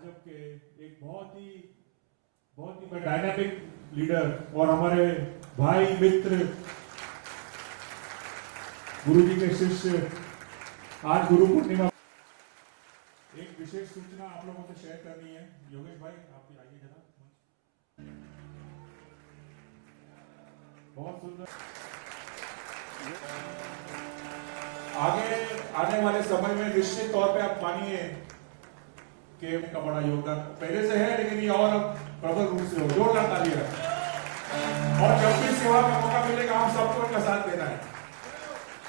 भाजपा के एक बहुत ही डायनामिक लीडर और हमारे भाई मित्र गुरु जी के शिष्य, आज गुरु पूर्णिमा, एक विशेष सूचना आप लोगों से शेयर करनी है। योगेश भाई आप भी आइए जरा। बहुत सुंदर। आगे आने वाले समय में निश्चित तौर पे आप मानिए कि का बड़ा योगदान पहले से है, लेकिन ये और अब प्रबल रूप से हो। जोरदार तालियां। और जब भी सेवा का मौका मिलेगा हम सबको इनका साथ देना है,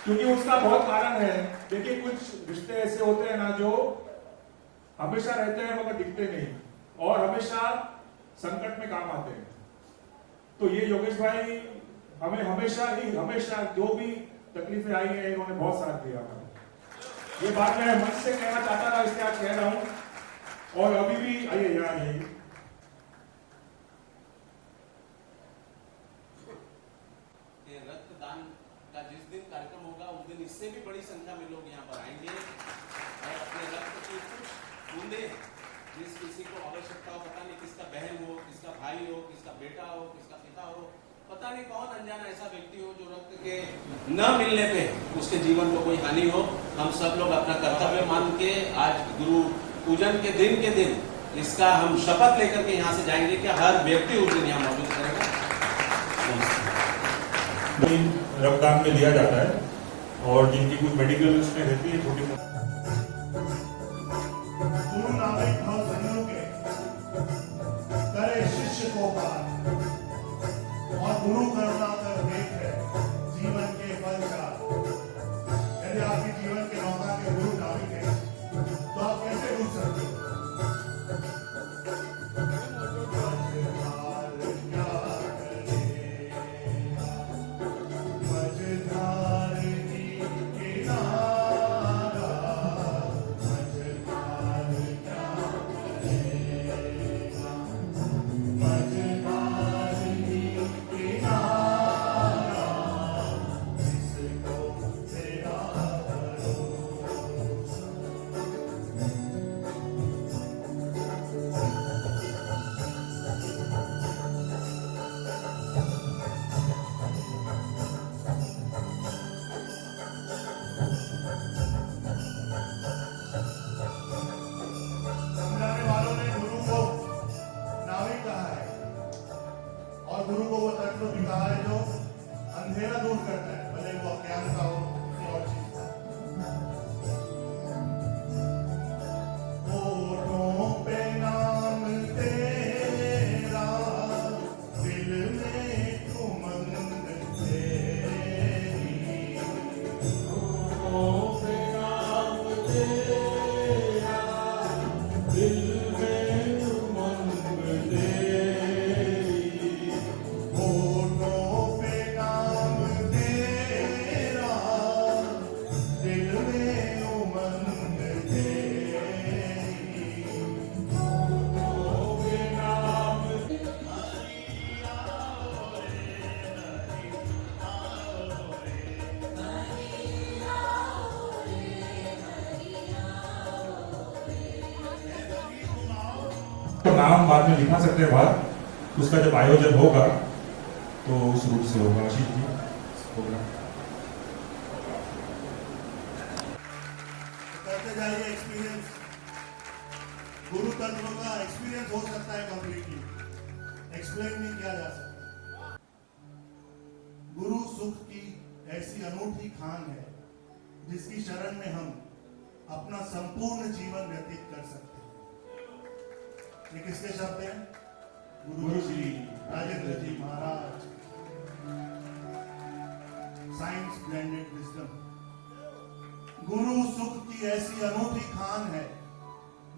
क्योंकि उसका बहुत कारण है। देखिए, कुछ रिश्ते ऐसे होते हैं ना जो हमेशा रहते हैं मगर दिखते नहीं, और हमेशा संकट में काम आते हैं। तो ये योगेश भाई हमें हमेशा जो भी तकलीफें आई हैं, इन्होंने बहुत साथ दिया हमें। ये बात मैं मन से कहना चाहता था, इसलिए आज कह रहा हूं। और अभी भी आइए यहाँ आइए। रक्तदान का जिस दिन कार्यक्रम होगा उस दिन इससे भी बड़ी संख्या में लोग यहाँ पर आएंगे और अपने रक्त की कुछ बूंदे, जिस किसी को आवश्यकता हो, पता नहीं किसका बहन हो, किसका भाई हो, किसका बेटा हो, किसका पिता हो, पता नहीं कौन अनजाना ऐसा व्यक्ति हो जो रक्त के न मिलने पे उसके जीवन को कोई हानि हो, हम सब लोग अपना कर्तव्य मान के आज गुरु पूजन के दिन इसका हम शपथ लेकर के यहाँ से जाएंगे कि हर व्यक्ति उस दिन यहाँ मौजूद करेगा। रक्तदान में लिया जाता है, और जिनकी कुछ मेडिकल उसमें रहती है छोटी गुरु नानक भाव संयोग के करे शिष्य को पार, और गुरु करुणा कर देख जीवन के फल का। यदि आपके जीवन के नौका के गुरु नानक है तो आप कैसे डूब सकते हो? गुरु को वो तत्व भी कहा है जो अंधेरा दूर करता है, भले वो अज्ञानता हो किसी और चीज का। होठों पे नाम तेरा, दिल में उमंग तेरी। होठों पे नाम तेरा, दिल में उमंग तेरी। तो नाम बाद में लिखा सकते हैं बाहर, उसका जब आयोजन होगा तो उस रूप से होगा। आशीष जी होगा। करते जाइए एक्सपीरियंस। गुरु तत्व का एक्सपीरियंस हो सकता है कंप्लीटली, एक्सप्लेन नहीं किया जा सकता। गुरु सुख की ऐसी अनूठी खान है जिसकी शरण में हम अपना संपूर्ण जीवन व्यतीत कर सकते हैं। ये किसके शब्द हैं? Guru Shri Rajendra ji Maharaj. Science blended wisdom. गुरु सुख की ऐसी अनूठी खान है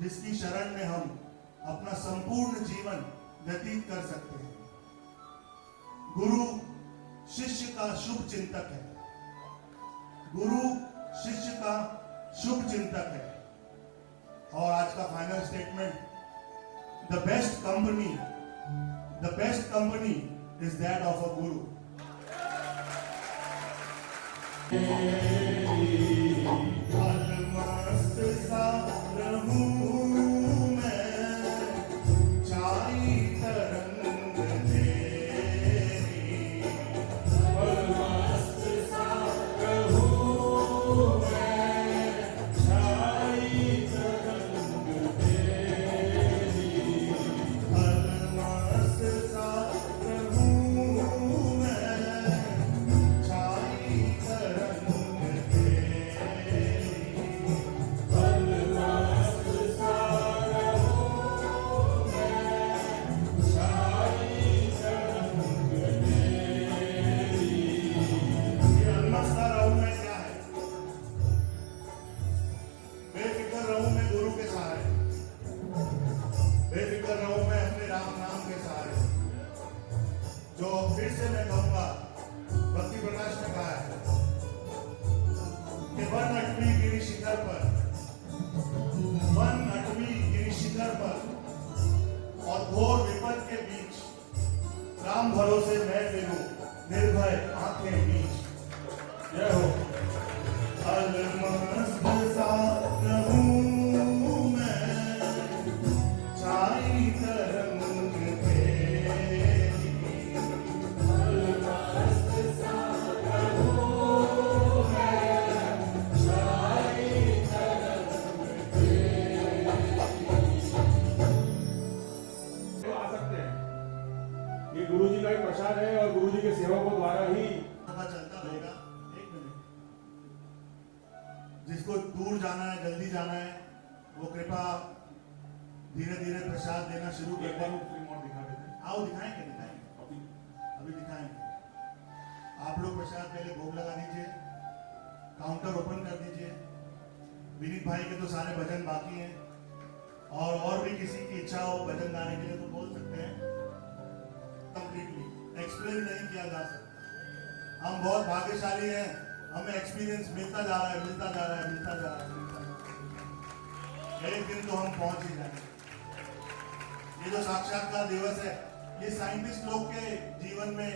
जिसकी शरण में हम अपना संपूर्ण जीवन व्यतीत कर सकते हैं। गुरु शिष्य का शुभ चिंतक है। गुरु शिष्य का शुभ चिंतक है। और आज का final statement, the best company is that of a guru. अलमस्त सा रहूं मैं फिर से मैं कहूंगा, भक्ति प्रकाश ने कहा है कि वन अटवी गिरी शिखर पर, वन अटवी गिरी शिखर पर और घोर विपद के बीच राम भरोसे मैं फिरूं निर्भय आंखें बीच। जय हो। अलमस्त सा रहूं मैं, छाई तरंग तेरी। अलमस्त सा रहूं मैं, छाई तरंग तेरी। तो आ सकते हैं, ये गुरु जी का ही प्रसाद है और गुरु जी के सेवकों द्वारा ही पता चलता रहेगा। एक मिनट, जिसको दूर जाना है, जल्दी जाना है, वो कृपा धीरे धीरे प्रसाद देना शुरू कर एक दें। बार फिल्म और दिखा देते हैं आओ दिखाएंगे दिखाएंगे अभी। अभी दिखाएंगे। आप लोग प्रसाद पहले भोग लगा दीजिए, काउंटर ओपन कर दीजिए। विनीत भाई के तो सारे भजन बाकी हैं, और भी किसी की इच्छा हो भजन गाने के लिए तो बोल सकते हैं। कंप्लीटली एक्सप्लेन नहीं किया जा सकता। हम बहुत भाग्यशाली हैं, हमें एक्सपीरियंस मिलता जा रहा है, मिलता जा रहा है, मिलता जा रहा है, मिलता जा रहा है। एक दिन तो हम पहुंच ही जाएंगे। ये जो साक्षात्कार दिवस है, ये साइंटिस्ट लोग के जीवन में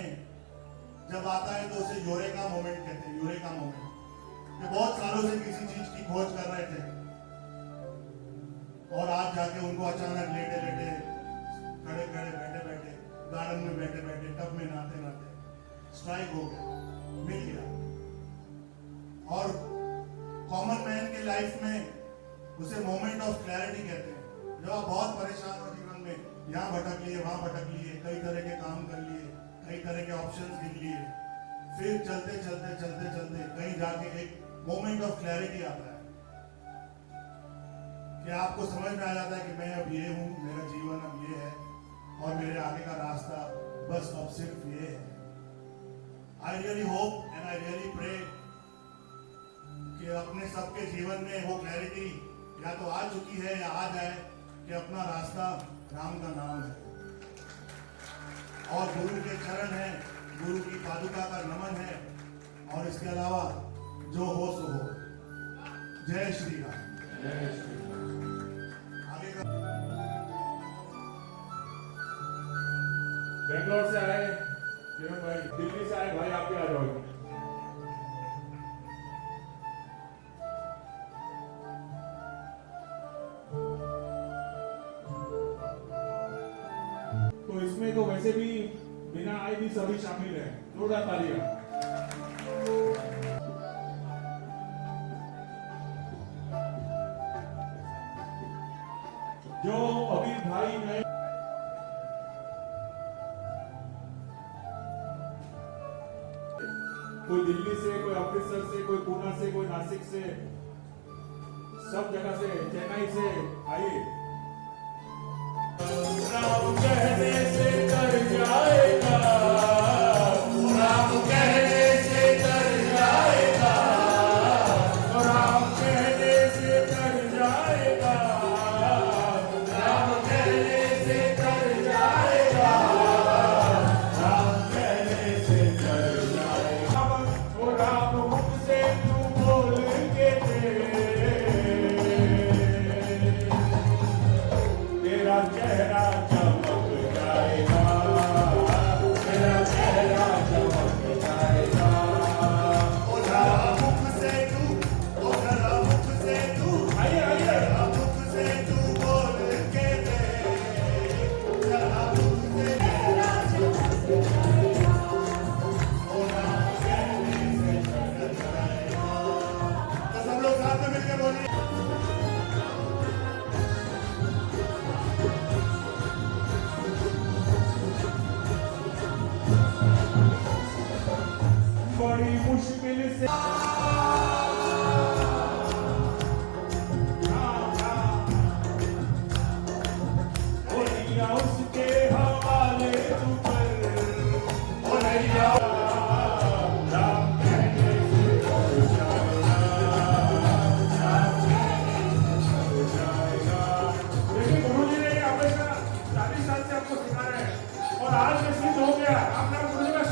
जब आता है तो उसे यूरेका मोमेंट कहते हैं। यूरेका मोमेंट, ये बहुत सालों से किसी चीज की खोज कर रहे थे और आज जाके उनको अचानक लेटे लेटे, खड़े खड़े, बैठे बैठे, गार्डन में बैठे बैठे, टब में नहाते नहाते स्ट्राइक हो गया, मिल गया। और कॉमन मैन के लाइफ में उसे मोमेंट ऑफ क्लैरिटी कहते हैं। जब आप बहुत परेशान हो जीवन में, यहाँ भटक लिए, वहां भटक लिए, कई तरह के काम कर लिए, कई तरह के ऑप्शंस गिन लिए, फिर चलते चलते चलते चलते कहीं जाके एक मोमेंट ऑफ क्लैरिटी आता है कि आपको समझ में आ जाता है कि मैं अब ये हूं, मेरा जीवन अब ये है और मेरे आगे का रास्ता बस अब सिर्फ ये है। I really hope and I really pray कि अपने सबके जीवन में वो क्लैरिटी या तो आ चुकी है या आ जाए कि अपना रास्ता राम का नाम है और गुरु के चरण है, गुरु की पादुका का नमन है, और इसके अलावा जो हो सो हो। जय श्री राम। जय श्री राम। आगे का बेंगलोर से आए किरण भाई, दिल्ली से आए भाई, आप भी आ जाओ। तो इसमें तो वैसे भी बिना आए भी सभी शामिल हैं, जोरदार तालियां। जो अभी भाई नए कोई दिल्ली से, कोई अमृतसर से, कोई पूना से, कोई नासिक से, सब जगह से, चेन्नई से आइए। राम कहने से कर जाएगा, राम कहने से कर जाएगा, राम कहने से कर जाएगा, राम कहने से कर जाएगा, राम कहने से कर जाएगा। ओ राम मुख से तू बोल के दे, तेरा चेहरा चमक जाएगा, तेरा चेहरा चमक जाएगा। ओ राम मुख से तू, ओ राम मुख से तू, आइए आइए, राम मुख से तू बोल के दे, राम मुख से तेरा चमक जाएगा, ओ राम कहने से कर जाएगा। तो सब लोग साथ में मिलकर बोलिए। बड़ी मुश्किल से बोलिया उसके हवाले तू कर, बोलिया राम कहने से कर जाएगा, राम कहने से कर जाएगा। देखिए गुरु जी ने हमेशा 40 साल से आपको सिखा रहे हैं और आज ये सिद्ध हो गया। आपने गुरु जी का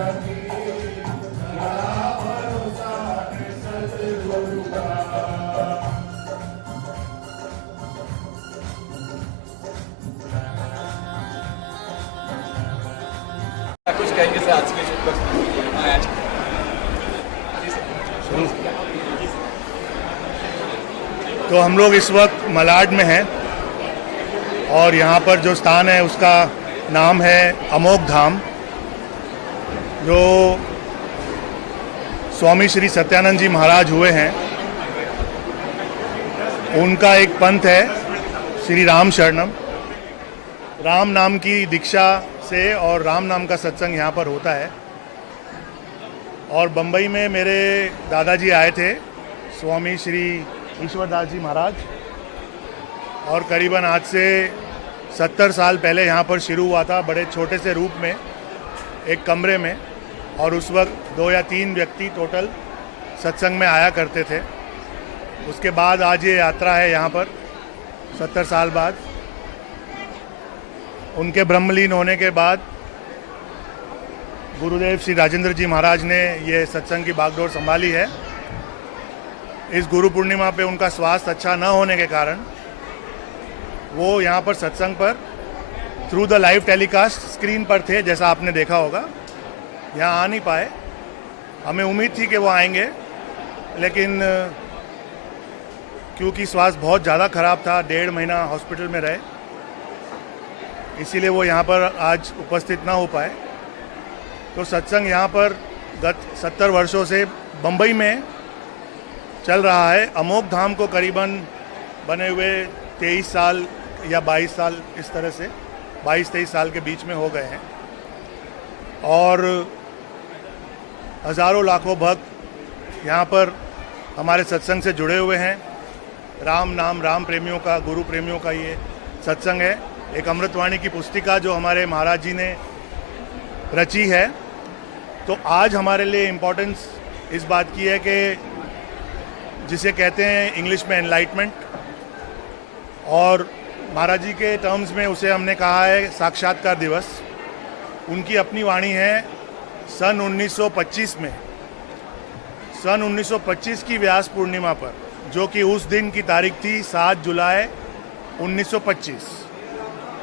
सकी, बड़ा भरोसा है सद्गुरु का। कुछ कहेंगे सर आज के शुभ आज तो हम लोग इस वक्त मलाड में हैं और यहाँ पर जो स्थान है उसका नाम है अमोघ धाम, जो स्वामी श्री सत्यानंद जी महाराज हुए हैं। उनका एक पंथ है श्री राम शरणम। राम नाम की दीक्षा से और राम नाम का सत्संग यहाँ पर होता है। और बम्बई में मेरे दादाजी आए थे, स्वामी श्री ईश्वरदास जी महाराज, और करीबन आज से 70 साल पहले यहाँ पर शुरू हुआ था, बड़े छोटे से रूप में एक कमरे में, और उस वक्त 2 या 3 व्यक्ति टोटल सत्संग में आया करते थे। उसके बाद आज ये यात्रा है यहाँ पर 70 साल बाद। उनके ब्रह्मलीन होने के बाद गुरुदेव श्री राजेंद्र जी महाराज ने ये सत्संग की बागडोर संभाली है। इस गुरु पूर्णिमा पे उनका स्वास्थ्य अच्छा न होने के कारण वो यहाँ पर सत्संग पर through the live telecast screen पर थे, जैसा आपने देखा होगा। यहाँ आ नहीं पाए। हमें उम्मीद थी कि वो आएंगे, लेकिन क्योंकि स्वास्थ्य बहुत ज़्यादा ख़राब था, 1.5 महीना हॉस्पिटल में रहे, इसीलिए वो यहाँ पर आज उपस्थित ना हो पाए। तो सत्संग यहाँ पर गत 70 वर्षों से बम्बई में चल रहा है। अमोघ धाम को करीबन बने हुए 23 साल या 22 साल, इस तरह से 22-23 साल के बीच में हो गए हैं, और हज़ारों लाखों भक्त यहाँ पर हमारे सत्संग से जुड़े हुए हैं। राम नाम, राम प्रेमियों का, गुरु प्रेमियों का ये सत्संग है। एक अमृतवाणी की पुस्तिका जो हमारे महाराज जी ने रची है। तो आज हमारे लिए इम्पोर्टेंस इस बात की है कि जिसे कहते हैं इंग्लिश में एनलाइटमेंट, और महाराज जी के टर्म्स में उसे हमने कहा है साक्षात्कार दिवस। उनकी अपनी वाणी है सन 1925 में, सन 1925 की व्यास पूर्णिमा पर, जो कि उस दिन की तारीख थी 7 जुलाई 1925।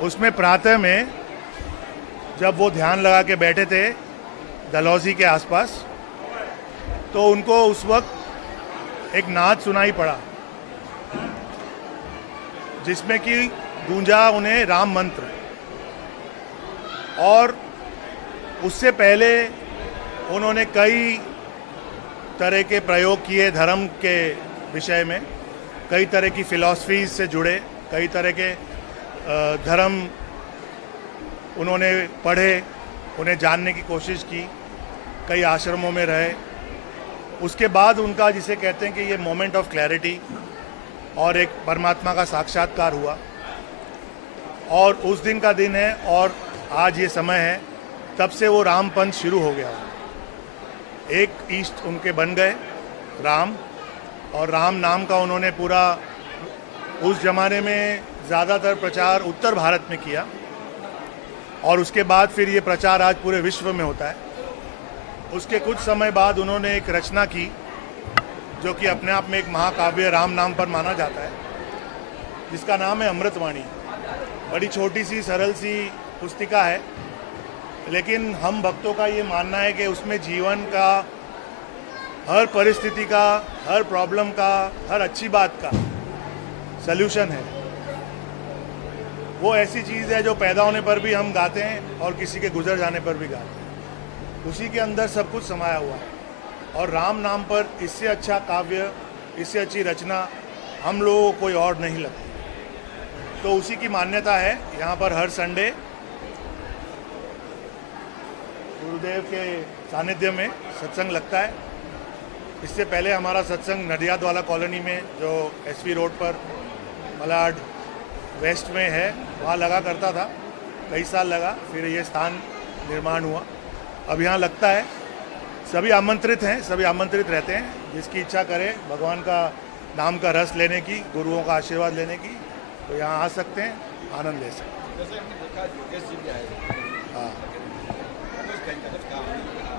उसमें प्रातः में जब वो ध्यान लगा के बैठे थे डलहौजी के आसपास, तो उनको उस वक्त एक नाद सुनाई पड़ा जिसमें कि गूंजा उन्हें राम मंत्र। और उससे पहले उन्होंने कई तरह के प्रयोग किए धर्म के विषय में, कई तरह की फिलॉसफीज से जुड़े, कई तरह के धर्म उन्होंने पढ़े, उन्हें जानने की कोशिश की, कई आश्रमों में रहे। उसके बाद उनका, जिसे कहते हैं कि ये मोमेंट ऑफ क्लैरिटी और एक परमात्मा का साक्षात्कार हुआ, और उस दिन का दिन है और आज ये समय है। तब से वो राम पंथ शुरू हो गया। एक इष्ट उनके बन गए राम, और राम नाम का उन्होंने पूरा उस जमाने में ज़्यादातर प्रचार उत्तर भारत में किया, और उसके बाद फिर ये प्रचार आज पूरे विश्व में होता है। उसके कुछ समय बाद उन्होंने एक रचना की जो कि अपने आप में एक महाकाव्य राम नाम पर माना जाता है, जिसका नाम है अमृतवाणी। बड़ी छोटी सी सरल सी पुस्तिका है, लेकिन हम भक्तों का ये मानना है कि उसमें जीवन का हर परिस्थिति का, हर प्रॉब्लम का, हर अच्छी बात का सल्यूशन है। वो ऐसी चीज़ है जो पैदा होने पर भी हम गाते हैं और किसी के गुजर जाने पर भी गाते हैं। उसी के अंदर सब कुछ समाया हुआ है, और राम नाम पर इससे अच्छा काव्य, इससे अच्छी रचना हम लोगों को कोई और नहीं लगती। तो उसी की मान्यता है। यहाँ पर हर संडे गुरुदेव के सानिध्य में सत्संग लगता है। इससे पहले हमारा सत्संग नडियाद वाला कॉलोनी में, जो एसवी रोड पर मलाड वेस्ट में है, वहाँ लगा करता था। कई साल लगा, फिर ये स्थान निर्माण हुआ, अब यहाँ लगता है। सभी आमंत्रित हैं, सभी आमंत्रित रहते हैं। जिसकी इच्छा करे भगवान का नाम का रस लेने की, गुरुओं का आशीर्वाद लेने की, तो यहाँ आ सकते हैं, आनंद ले सकते हैं। जैसे हमने देखा योगेश जी भी आए, हाँ, कुछ कहीं का कुछ काम नहीं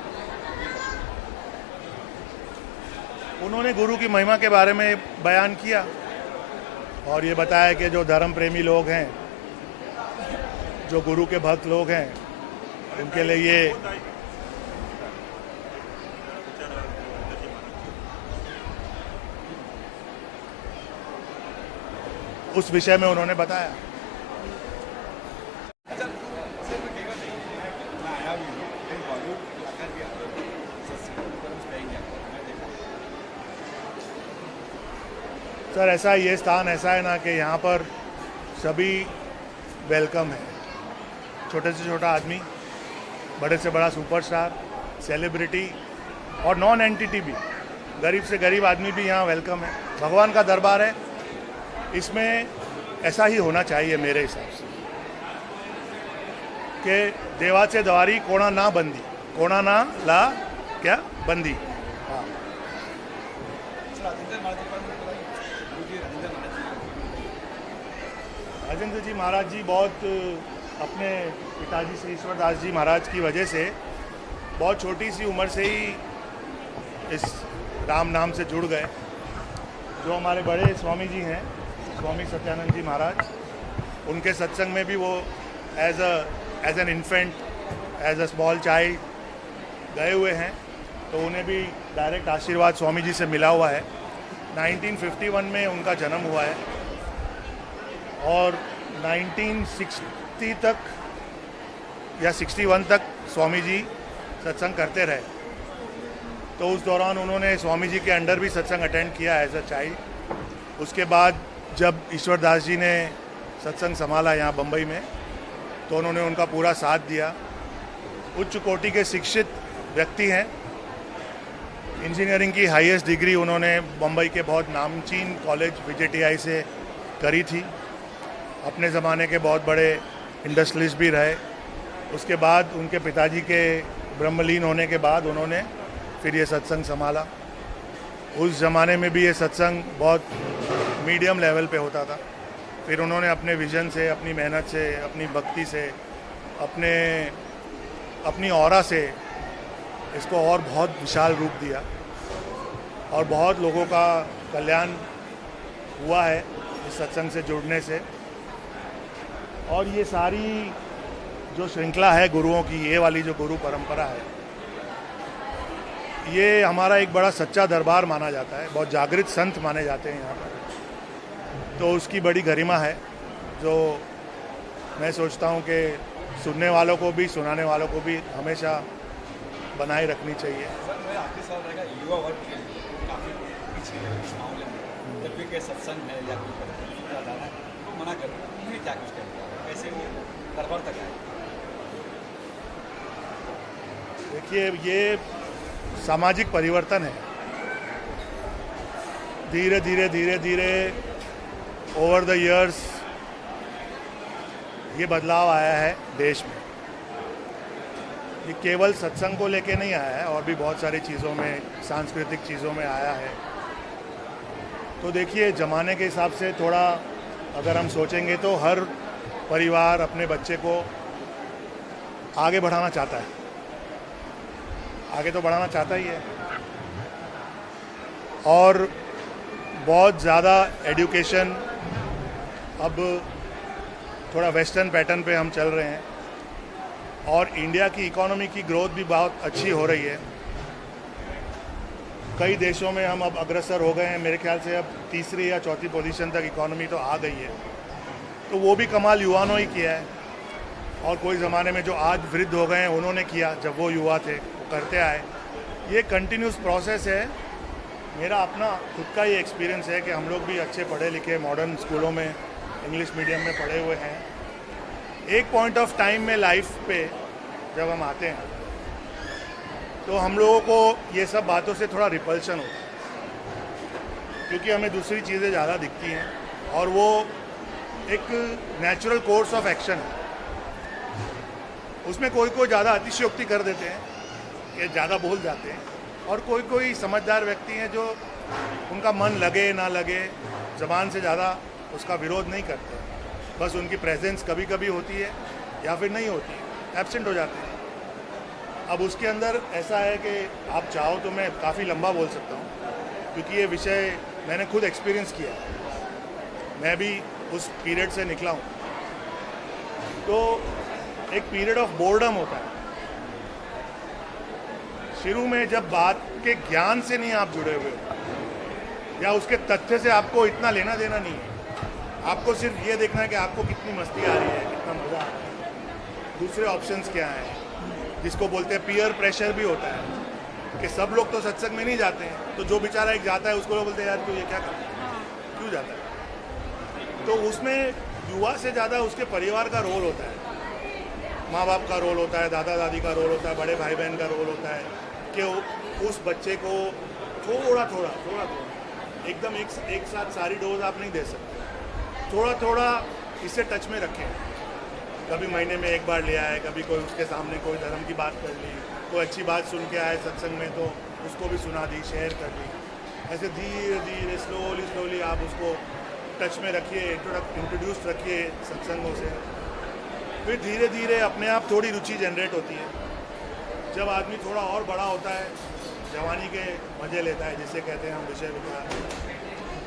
उन्होंने गुरु की महिमा के बारे में बयान किया और ये बताया कि जो धर्म प्रेमी लोग हैं, जो गुरु के भक्त लोग हैं, उनके लिए ये उस विषय में उन्होंने बताया। अच्छा सर मैं कहेगा नहीं मैं आया भी हूँ लेकिन बॉलीवुड कलाकार भी आते हैं सत्संग पर कुछ कहेंगे मैं देखा सर ऐसा ये स्थान ऐसा है ना कि यहाँ पर सभी वेलकम है, छोटे से छोटा आदमी, बड़े से बड़ा सुपरस्टार, सेलिब्रिटी और नॉन एंटिटी भी, गरीब से गरीब आदमी भी यहाँ वेलकम है। भगवान का दरबार है, इसमें ऐसा ही होना चाहिए मेरे हिसाब से कि देवाचे द्वारी कोणा ना बंदी, कोणा ना ला क्या बंदी। हाँ सर राजेंद्र महाराज जी पर मुझे राजेंद्र जी महाराज जी बहुत अपने पिताजी श्री ईश्वरदास जी महाराज की वजह से बहुत छोटी सी उम्र से ही इस राम नाम से जुड़ गए। जो हमारे बड़े स्वामी जी हैं, स्वामी सत्यानंद जी महाराज, उनके सत्संग में भी वो as an infant, as a small child गए हुए हैं, तो उन्हें भी डायरेक्ट आशीर्वाद स्वामी जी से मिला हुआ है। 1951 में उनका जन्म हुआ है और 1960 तक या 61 तक स्वामी जी सत्संग करते रहे। तो उस दौरान उन्होंने स्वामी जी के अंडर भी सत्संग अटेंड किया एज अ चाइल्ड। उसके बाद जब ईश्वरदास जी ने सत्संग संभाला यहाँ बम्बई में, तो उन्होंने उनका पूरा साथ दिया। उच्च कोटि के शिक्षित व्यक्ति हैं, इंजीनियरिंग की हाईएस्ट डिग्री उन्होंने बम्बई के बहुत नामचीन कॉलेज VJTI से करी थी। अपने ज़माने के बहुत बड़े इंडस्ट्रियलिस्ट भी रहे। उसके बाद उनके पिताजी के ब्रह्मलीन होने के बाद उन्होंने फिर ये सत्संग संभाला। उस ज़माने में भी ये सत्संग बहुत मीडियम लेवल पे होता था। फिर उन्होंने अपने विजन से, अपनी मेहनत से, अपनी भक्ति से, अपनी ऑरा से इसको और बहुत विशाल रूप दिया और बहुत लोगों का कल्याण हुआ है इस सत्संग से जुड़ने से। और ये सारी जो श्रृंखला है गुरुओं की, ये वाली जो गुरु परंपरा है, ये हमारा एक बड़ा सच्चा दरबार माना जाता है। बहुत जागृत संत माने जाते हैं यहाँ पर, तो उसकी बड़ी गरिमा है जो मैं सोचता हूँ कि सुनने वालों को भी, सुनाने वालों को भी हमेशा बनाए रखनी चाहिए। सर मेरा आखिरी सवाल रहेगा, युवा वर्ग के लिए काफ़ी पीछे है इस मामले में, जब भी कोई सत्संग है या कोई पता जाना है तो मना कर रहा है, ये क्या कुछ करेगा, कैसे वो दरबार तक आए? देखिए, ये सामाजिक परिवर्तन है। धीरे धीरे ओवर द इयर्स ये बदलाव आया है देश में। ये केवल सत्संग को लेके नहीं आया है, और भी बहुत सारी चीज़ों में, सांस्कृतिक चीज़ों में आया है। तो देखिए, ज़माने के हिसाब से थोड़ा अगर हम सोचेंगे तो हर परिवार अपने बच्चे को आगे बढ़ाना चाहता है, आगे तो बढ़ाना चाहता ही है। और बहुत ज़्यादा एजुकेशन, अब थोड़ा वेस्टर्न पैटर्न पे हम चल रहे हैं, और इंडिया की इकोनॉमी की ग्रोथ भी बहुत अच्छी हो रही है। कई देशों में हम अब अग्रसर हो गए हैं, मेरे ख्याल से अब तीसरी या चौथी पोजीशन तक इकोनॉमी तो आ गई है। तो वो भी कमाल युवाओं ही किया है, और कोई ज़माने में जो आज वृद्ध हो गए हैं उन्होंने किया, जब वो युवा थे वो करते आए। ये कंटिन्यूस प्रोसेस है। मेरा अपना खुद का ये एक्सपीरियंस है कि हम लोग भी अच्छे पढ़े लिखे मॉडर्न स्कूलों में, इंग्लिश मीडियम में पढ़े हुए हैं। एक पॉइंट ऑफ टाइम में लाइफ पे जब हम आते हैं तो हम लोगों को ये सब बातों से थोड़ा रिपल्शन होता है, क्योंकि हमें दूसरी चीज़ें ज़्यादा दिखती हैं, और वो एक नेचुरल कोर्स ऑफ एक्शन है। उसमें कोई ज़्यादा अतिशयोक्ति कर देते हैं कि ज़्यादा बोल जाते हैं, और कोई समझदार व्यक्ति हैं जो उनका मन लगे ना लगे ज़बान से ज़्यादा उसका विरोध नहीं करते, बस उनकी प्रेजेंस कभी कभी होती है या फिर नहीं होती है, एब्सेंट हो जाते हैं। अब उसके अंदर ऐसा है कि आप चाहो तो मैं काफ़ी लंबा बोल सकता हूँ, क्योंकि ये विषय मैंने खुद एक्सपीरियंस किया है, मैं भी उस पीरियड से निकला हूँ। तो एक पीरियड ऑफ बोर्डम होता है शुरू में, जब बात के ज्ञान से नहीं आप जुड़े हुए हो या उसके तथ्य से आपको इतना लेना देना नहीं है, आपको सिर्फ ये देखना है कि आपको कितनी मस्ती आ रही है, कितना मज़ा आ रहा है, दूसरे ऑप्शंस क्या हैं, जिसको बोलते हैं पीयर प्रेशर भी होता है कि सब लोग तो सत्संग में नहीं जाते हैं, तो जो बेचारा एक जाता है उसको लोग बोलते हैं यार क्यों, ये क्या करता है, क्यों जाता है। तो उसमें युवा से ज़्यादा उसके परिवार का रोल होता है, माँ बाप का रोल होता है, दादा दादी का रोल होता है, बड़े भाई बहन का रोल होता है कि उस बच्चे को थोड़ा थोड़ा एकदम एक साथ सारी डोज आप नहीं दे सकते, थोड़ा थोड़ा इससे टच में रखें। कभी महीने में एक बार ले आए, कभी कोई उसके सामने कोई धर्म की बात कर ली, कोई अच्छी बात सुन के आए सत्संग में तो उसको भी सुना दी, शेयर कर दी। ऐसे धीरे धीरे स्लोली आप उसको टच में रखिए, इंट्रोड्यूस रखिए सत्संगों से। फिर धीरे धीरे अपने आप थोड़ी रुचि जनरेट होती है। जब आदमी थोड़ा और बड़ा होता है, जवानी के मज़े लेता है जिसे कहते हैं हम विषय विचार,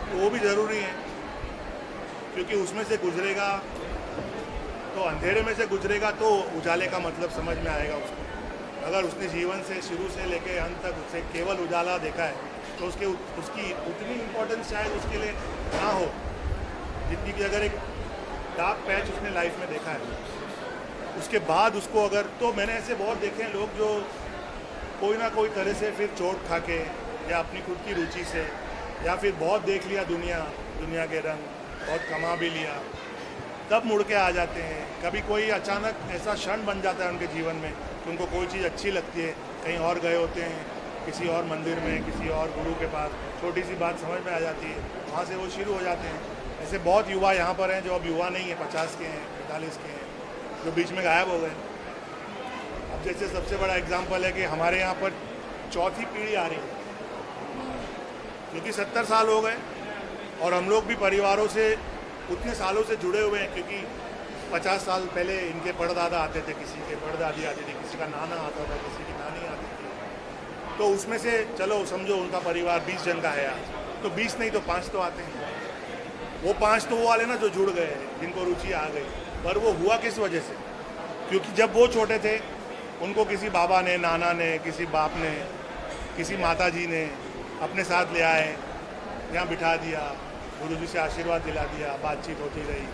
तो वो भी ज़रूरी है, क्योंकि उसमें से गुजरेगा तो अंधेरे में से गुजरेगा तो उजाले का मतलब समझ में आएगा उसको। अगर उसने जीवन से शुरू से लेकर अंत तक उससे केवल उजाला देखा है तो उसकी उतनी इम्पोर्टेंस शायद उसके लिए ना हो जितनी कि अगर एक डार्क पैच उसने लाइफ में देखा है उसके बाद उसको अगर, तो मैंने ऐसे बहुत देखे हैं लोग जो कोई ना कोई तरह से फिर चोट खा के या अपनी खुद की रुचि से या फिर बहुत देख लिया दुनिया के रंग, बहुत कमा भी लिया, तब मुड़ के आ जाते हैं। कभी कोई अचानक ऐसा क्षण बन जाता है उनके जीवन में कि उनको कोई चीज़ अच्छी लगती है, कहीं और गए होते हैं, किसी और मंदिर में, किसी और गुरु के पास, छोटी सी बात समझ में आ जाती है, वहाँ से वो शुरू हो जाते हैं। ऐसे बहुत युवा यहाँ पर हैं जो अब युवा नहीं है, 50 के हैं, 45 के हैं, जो बीच में गायब हो गए। अब जैसे सबसे बड़ा एग्जाम्पल है कि हमारे यहाँ पर चौथी पीढ़ी आ रही है, क्योंकि 70 साल हो गए और हम लोग भी परिवारों से उतने सालों से जुड़े हुए हैं, क्योंकि 50 साल पहले इनके परदादा आते थे, किसी के परदादी आती थी, किसी का नाना आता था, किसी की नानी आती थी। तो उसमें से चलो समझो उनका परिवार 20 जन का है आज, तो 20 नहीं तो 5 तो आते हैं। वो 5 तो वो वाले ना जो जुड़ गए, जिनको रुचि आ गई। पर वो हुआ किस वजह से? क्योंकि जब वो छोटे थे उनको किसी बाबा ने, नाना ने, किसी बाप ने, किसी माता जी ने अपने साथ ले आए, यहाँ बिठा दिया, गुरु जी से आशीर्वाद दिला दिया, बातचीत होती रही,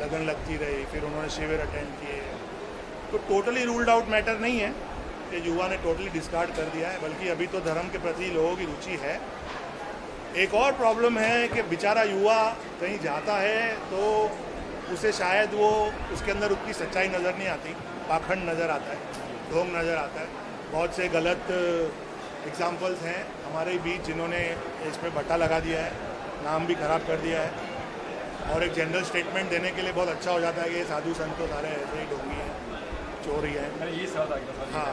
लगन लगती रही, फिर उन्होंने शिविर अटेंड किए। तो टोटली रूल्ड आउट मैटर नहीं है कि युवा ने टोटली डिस्कार्ड कर दिया है, बल्कि अभी तो धर्म के प्रति लोगों की रुचि है। एक और प्रॉब्लम है कि बेचारा युवा कहीं जाता है तो उसे शायद वो उसके अंदर उतनी सच्चाई नज़र नहीं आती, पाखंड नज़र आता है, ढोंग नज़र आता है। बहुत से गलत एग्जाम्पल्स हैं हमारे बीच जिन्होंने इसमें बट्टा लगा दिया है, नाम भी खराब कर दिया है, और एक जनरल स्टेटमेंट देने के लिए बहुत अच्छा हो जाता है कि ये साधु संत तो सारे ऐसे ही ढोंगी हैं, चोरी है। ये सवाल आ गया। हाँ,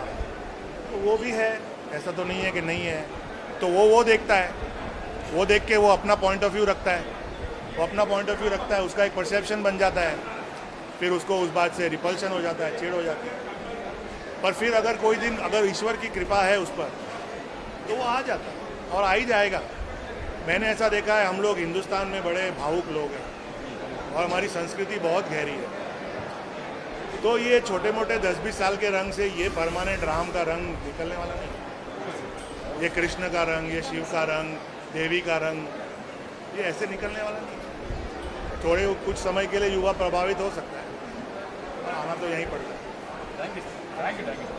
तो वो भी है, ऐसा तो नहीं है कि नहीं है। तो वो देखता है, वो देख के वो अपना पॉइंट ऑफ व्यू रखता है, वो अपना पॉइंट ऑफ व्यू रखता है, उसका एक परसेप्शन बन जाता है, फिर उसको उस बात से रिपल्शन हो जाता है, चिढ़ हो जाती है। पर फिर अगर कोई दिन अगर ईश्वर की कृपा है उस पर तो वो आ जाता है और आ ही जाएगा। मैंने ऐसा देखा है, हम लोग हिंदुस्तान में बड़े भावुक लोग हैं और हमारी संस्कृति बहुत गहरी है। तो ये छोटे मोटे 10-20 साल के रंग से ये परमानेंट राम का रंग निकलने वाला नहीं, ये कृष्ण का रंग, ये शिव का रंग, देवी का रंग, ये ऐसे निकलने वाला नहीं। थोड़े कुछ समय के लिए युवा प्रभावित हो सकता है, पर आना तो यहीं पड़ता है। Thank you.